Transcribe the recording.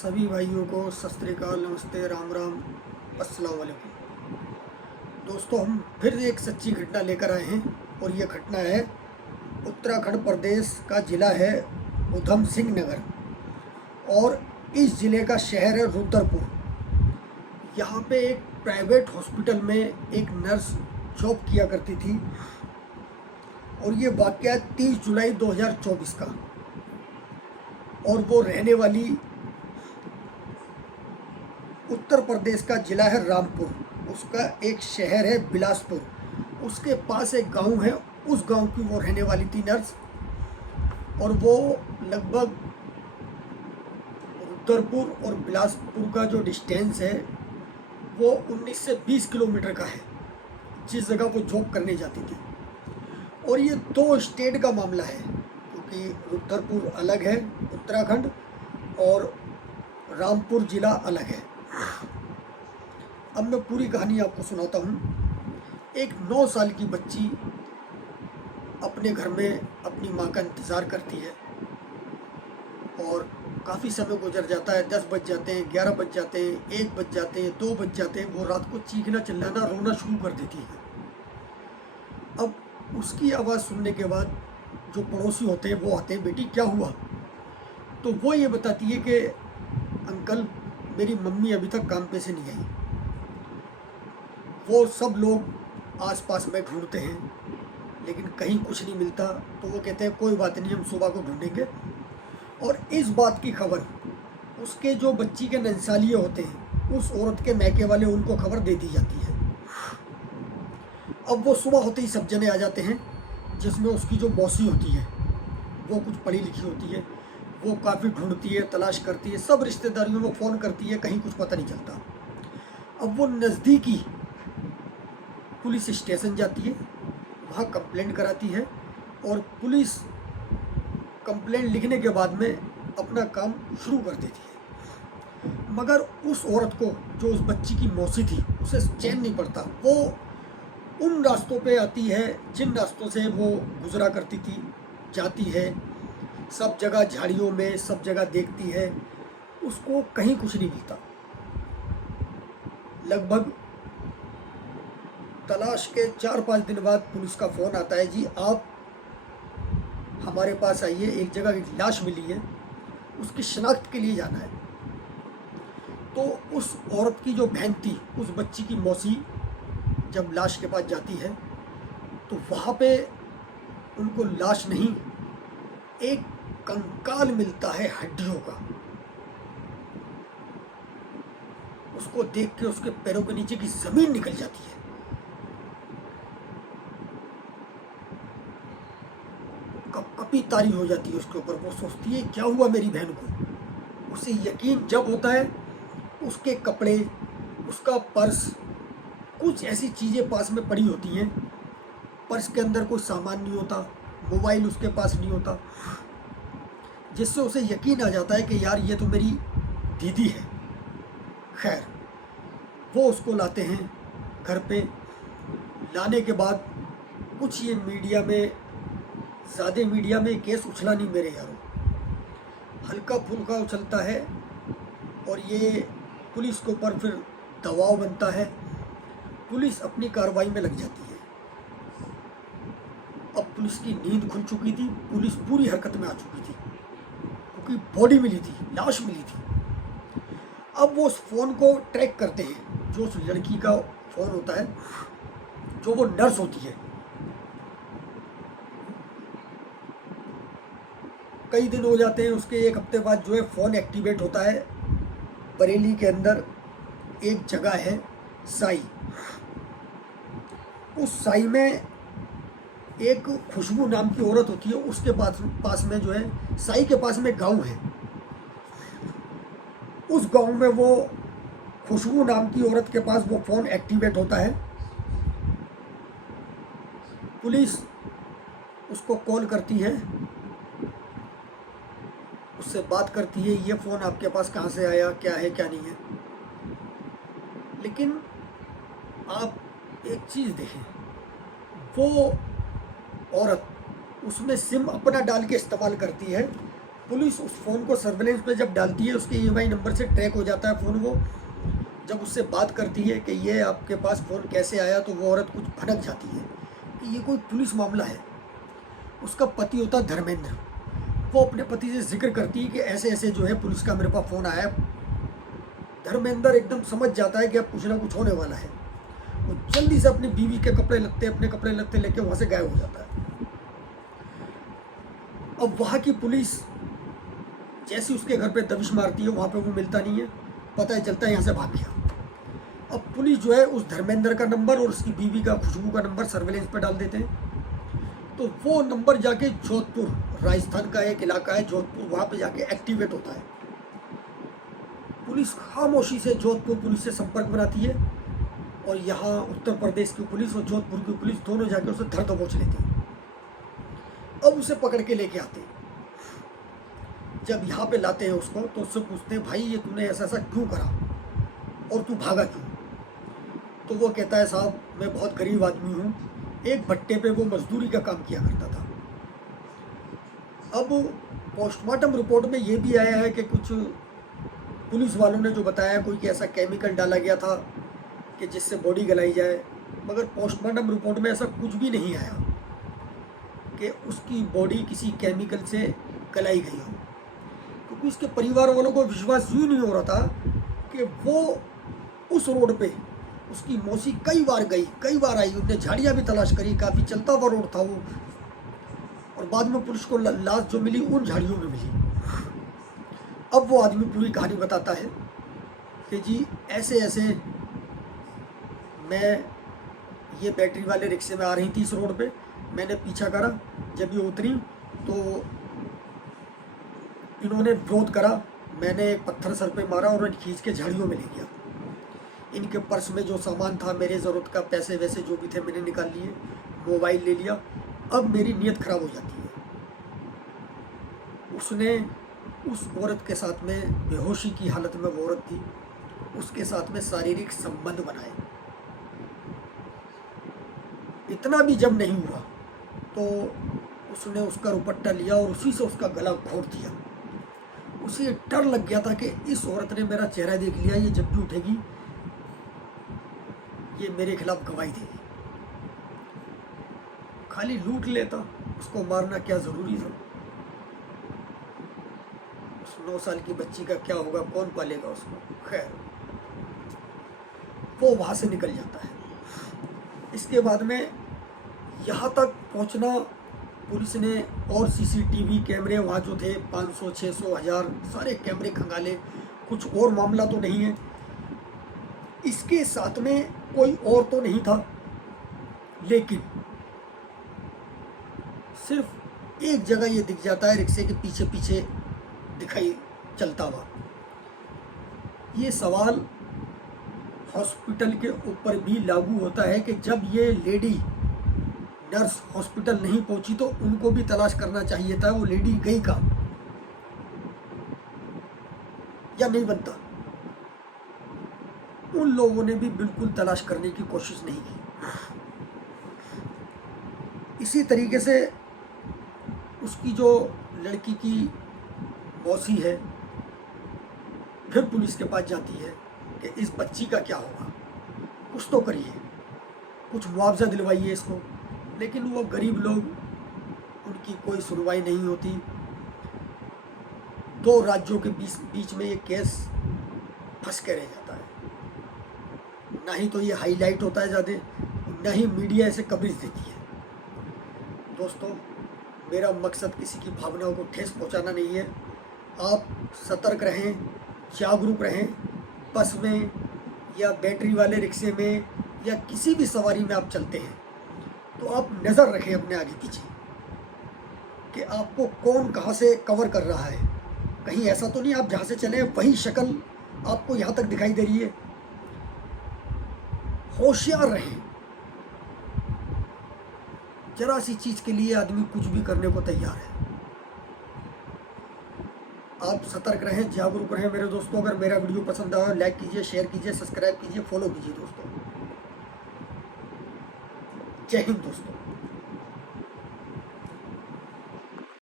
सभी भाइयों को सत श्री अकाल, नमस्ते, राम राम, अस्सलाम वालेकुम। दोस्तों, हम फिर एक सच्ची घटना लेकर आए हैं और ये घटना है उत्तराखंड प्रदेश का ज़िला है उधम सिंह नगर और इस ज़िले का शहर है रुद्रपुर। यहाँ पे एक प्राइवेट हॉस्पिटल में एक नर्स जॉब किया करती थी और ये वाक़या 30 जुलाई 2024 का, और वो रहने वाली उत्तर प्रदेश का ज़िला है रामपुर, उसका एक शहर है बिलासपुर, उसके पास एक गांव है, उस गांव की वो रहने वाली थी नर्स। और वो लगभग रुद्रपुर और बिलासपुर का जो डिस्टेंस है वो 19 से 20 किलोमीटर का है, जिस जगह वो जॉब करने जाती थी। और ये 2 स्टेट का मामला है, क्योंकि रुद्रपुर अलग है उत्तराखंड और रामपुर ज़िला अलग है। अब मैं पूरी कहानी आपको सुनाता हूँ। एक 9 साल की बच्ची अपने घर में अपनी माँ का इंतज़ार करती है और काफ़ी समय गुजर जाता है। 10 बज जाते हैं, 11 बज जाते हैं, 1 बज जाते हैं, 2 बज जाते हैं। वो रात को चीखना चिल्लाना रोना शुरू कर देती है। अब उसकी आवाज़ सुनने के बाद जो पड़ोसी होते हैं वो आते हैं, बेटी क्या हुआ? तो वो ये बताती है कि अंकल, मेरी मम्मी अभी तक काम पे से नहीं आई। वो सब लोग आसपास में ढूंढते हैं लेकिन कहीं कुछ नहीं मिलता। तो वो कहते हैं कोई बात नहीं, हम सुबह को ढूंढेंगे। और इस बात की खबर उसके जो बच्ची के नंसालिये होते हैं, उस औरत के मैके वाले, उनको खबर दे दी जाती है। अब वो सुबह होते ही सब जने आ जाते हैं, जिसमें उसकी जो मौसी होती है वो कुछ पढ़ी लिखी होती है। वो काफ़ी ढूंढती है, तलाश करती है, सब रिश्तेदारियों में फ़ोन करती है, कहीं कुछ पता नहीं चलता। अब वो नज़दीकी पुलिस स्टेशन जाती है, वहाँ कंप्लेंट कराती है और पुलिस कंप्लेंट लिखने के बाद में अपना काम शुरू कर देती है। मगर उस औरत को, जो उस बच्ची की मौसी थी, उसे चैन नहीं पड़ता। वो उन रास्तों पे आती है जिन रास्तों से वो गुजरा करती थी, जाती है, सब जगह झाड़ियों में, सब जगह देखती है, उसको कहीं कुछ नहीं मिलता। लगभग तलाश के 4-5 दिन बाद पुलिस का फ़ोन आता है, जी आप हमारे पास आइए, एक जगह एक लाश मिली है, उसकी शनाख्त के लिए जाना है। तो उस औरत की जो बहन थी, उस बच्ची की मौसी, जब लाश के पास जाती है तो वहाँ पे उनको लाश नहीं, एक कंकाल मिलता है हड्डियों का। उसको देख के उसके पैरों के नीचे की ज़मीन निकल जाती है। कपकपी तारी हो जाती है उसके ऊपर। वो सोचती है क्या हुआ मेरी बहन को। उसे यकीन जब होता है, उसके कपड़े, उसका पर्स, कुछ ऐसी चीज़ें पास में पड़ी होती हैं। पर्स के अंदर कोई सामान नहीं होता, मोबाइल उसके पास नहीं होता, जिससे उसे यकीन आ जाता है कि यार ये तो मेरी दीदी है। खैर, वो उसको लाते हैं घर पे। लाने के बाद कुछ ये मीडिया में, ज़्यादा मीडिया में केस उछला नहीं मेरे यारों, हल्का फुल्का उछलता है और ये पुलिस के ऊपर फिर दबाव बनता है। पुलिस अपनी कार्रवाई में लग जाती है। अब पुलिस की नींद खुल चुकी थी, पुलिस पूरी हरकत में आ चुकी थी, क्योंकि बॉडी मिली थी, लाश मिली थी। अब वो उस फ़ोन को ट्रैक करते हैं, जो उस लड़की का फ़ोन होता है, जो वो नर्स होती है। कई दिन हो जाते हैं, उसके 1 हफ्ते बाद जो है फ़ोन एक्टिवेट होता है। बरेली के अंदर एक जगह है साई, उस साई में एक खुशबू नाम की औरत होती है। उसके पास में जो है, साई के पास में गांव है, उस गांव में वो खुशबू नाम की औरत के पास वो फ़ोन एक्टिवेट होता है। पुलिस उसको कॉल करती है, उससे बात करती है, ये फ़ोन आपके पास कहाँ से आया, क्या है क्या नहीं है। लेकिन आप एक चीज़ देखें, वो औरत उसमें सिम अपना डाल के इस्तेमाल करती है, पुलिस उस फ़ोन को सर्वेलेंस पे जब डालती है, उसके ईएमआई नंबर से ट्रैक हो जाता है फ़ोन। वो जब उससे बात करती है कि ये आपके पास फ़ोन कैसे आया, तो वो औरत कुछ भनक जाती है कि ये कोई पुलिस मामला है। उसका पति होता है धर्मेंद्र। वो अपने पति से जिक्र करती है कि ऐसे ऐसे जो है पुलिस का मेरे पास फ़ोन आया। धर्मेंद्र एकदम समझ जाता है कि अब कुछ ना कुछ होने वाला है। वो जल्दी से अपनी बीवी के कपड़े लत्ते लेके वहाँ से गायब हो जाता है। अब वहाँ की पुलिस जैसे उसके घर पे दबिश मारती है, वहाँ पे वो मिलता नहीं है। पता है चलता है यहाँ से भाग गया। अब पुलिस जो है उस धर्मेंद्र का नंबर और उसकी बीवी का खुशबू का नंबर सर्वेलेंस पर डाल देते हैं। तो वो नंबर जाके जोधपुर, राजस्थान का एक इलाका है जोधपुर, वहाँ पे जाके एक्टिवेट होता है। पुलिस खामोशी से जोधपुर पुलिस से संपर्क बनाती है और यहाँ उत्तर प्रदेश की पुलिस और जोधपुर की पुलिस दोनों जाके उसे धर दबोच लेते हैं। अब उसे पकड़ के लेके आते हैं। जब यहाँ पे लाते हैं उसको, तो उससे पूछते हैं, भाई ये तूने ऐसा ऐसा क्यों करा और तू भागा क्यों? तो वो कहता है, साहब मैं बहुत गरीब आदमी हूँ, एक भट्टे पे वो मजदूरी का काम किया करता था। अब पोस्टमार्टम रिपोर्ट में ये भी आया है कि कुछ पुलिस वालों ने जो बताया, कोई कि ऐसा केमिकल डाला गया था कि जिससे बॉडी गलाई जाए, मगर पोस्टमार्टम रिपोर्ट में ऐसा कुछ भी नहीं आया कि उसकी बॉडी किसी केमिकल से गलाई गई हो। क्योंकि उसके परिवार वालों को विश्वास यूँ नहीं हो रहा था कि वो उस रोड पे, उसकी मौसी कई बार आई, उनने झाड़ियाँ भी तलाश करी, काफ़ी चलता हुआ रोड था वो, और बाद में पुलिस को लाश जो मिली उन झाड़ियों में मिली। अब वो आदमी पूरी कहानी बताता है कि जी ऐसे ऐसे मैं ये बैटरी वाले रिक्शे में आ रही थी इस रोड पे, मैंने पीछा करा, जब ये उतरी तो इन्होंने विरोध करा, मैंने एक पत्थर सर पे मारा और खींच के झाड़ियों में ले गया। इनके पर्स में जो सामान था, मेरे ज़रूरत का पैसे वैसे जो भी थे मैंने निकाल लिए, मोबाइल ले लिया। अब मेरी नीयत ख़राब हो जाती है। उसने उस औरत के साथ में, बेहोशी की हालत में वो औरत थी, उसके साथ में शारीरिक संबंध बनाए। इतना भी जब नहीं हुआ तो उसने उसका दुपट्टा लिया और उसी से उसका गला घोंट दिया। उसे डर लग गया था कि इस औरत ने मेरा चेहरा देख लिया, ये जब भी उठेगी ये मेरे खिलाफ गवाही देगी। खाली लूट लेता, उसको मारना क्या ज़रूरी था? उस 9 साल की बच्ची का क्या होगा, कौन पालेगा उसको? खैर, वो वहाँ से निकल जाता है। इसके बाद में यहाँ तक पहुँचना, पुलिस ने और सीसीटीवी कैमरे वहाँ जो थे 500, 600, 1000 सारे कैमरे खंगाले, कुछ और मामला तो नहीं है। इसके साथ में कोई और तो नहीं था, लेकिन सिर्फ एक जगह ये दिख जाता है, रिक्शे के पीछे पीछे दिखाई चलता हुआ। ये सवाल हॉस्पिटल के ऊपर भी लागू होता है कि जब ये लेडी नर्स हॉस्पिटल नहीं पहुंची तो उनको भी तलाश करना चाहिए था, वो लेडी गई कहाँ, या नहीं बनता? उन लोगों ने भी बिल्कुल तलाश करने की कोशिश नहीं की। इसी तरीके से उसकी जो लड़की की मौसी है फिर पुलिस के पास जाती है कि इस बच्ची का क्या होगा, कुछ तो करिए, कुछ मुआवजा दिलवाइए इसको। लेकिन वो गरीब लोग, उनकी कोई सुनवाई नहीं होती। 2 राज्यों के बीच में ये केस फंस के रह जाता है। ना ही तो ये हाईलाइट होता है ज़्यादा, ना ही मीडिया इसे कवरेज देती है। दोस्तों, मेरा मकसद किसी की भावनाओं को ठेस पहुंचाना नहीं है। आप सतर्क रहें, जागरूक रहें। बस में या बैटरी वाले रिक्शे में या किसी भी सवारी में आप चलते हैं तो आप नज़र रखें अपने आगे पीछे कि आपको कौन कहाँ से कवर कर रहा है। कहीं ऐसा तो नहीं आप जहाँ से चले वही शक्ल आपको यहाँ तक दिखाई दे रही है। होशियार रहें। जरा सी चीज़ के लिए आदमी कुछ भी करने को तैयार है। आप सतर्क रहें, जागरूक रहें मेरे दोस्तों। अगर मेरा वीडियो पसंद आया लाइक कीजिए, शेयर कीजिए, सब्सक्राइब कीजिए, फॉलो कीजिए दोस्तों। जय हिंद दोस्तों।